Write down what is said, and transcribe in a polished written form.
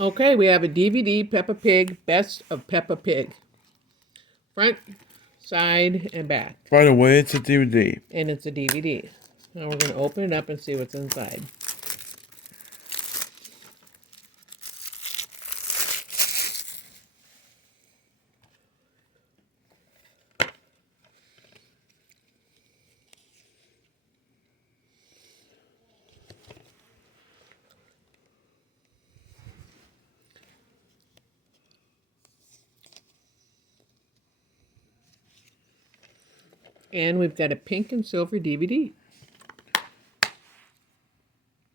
Okay, we have a DVD, Peppa Pig, Best of Peppa Pig. Front, side, and back. By the way, it's a DVD. And it's a DVD. Now we're going to open it up and see what's inside. And we've got a pink and silver DVD.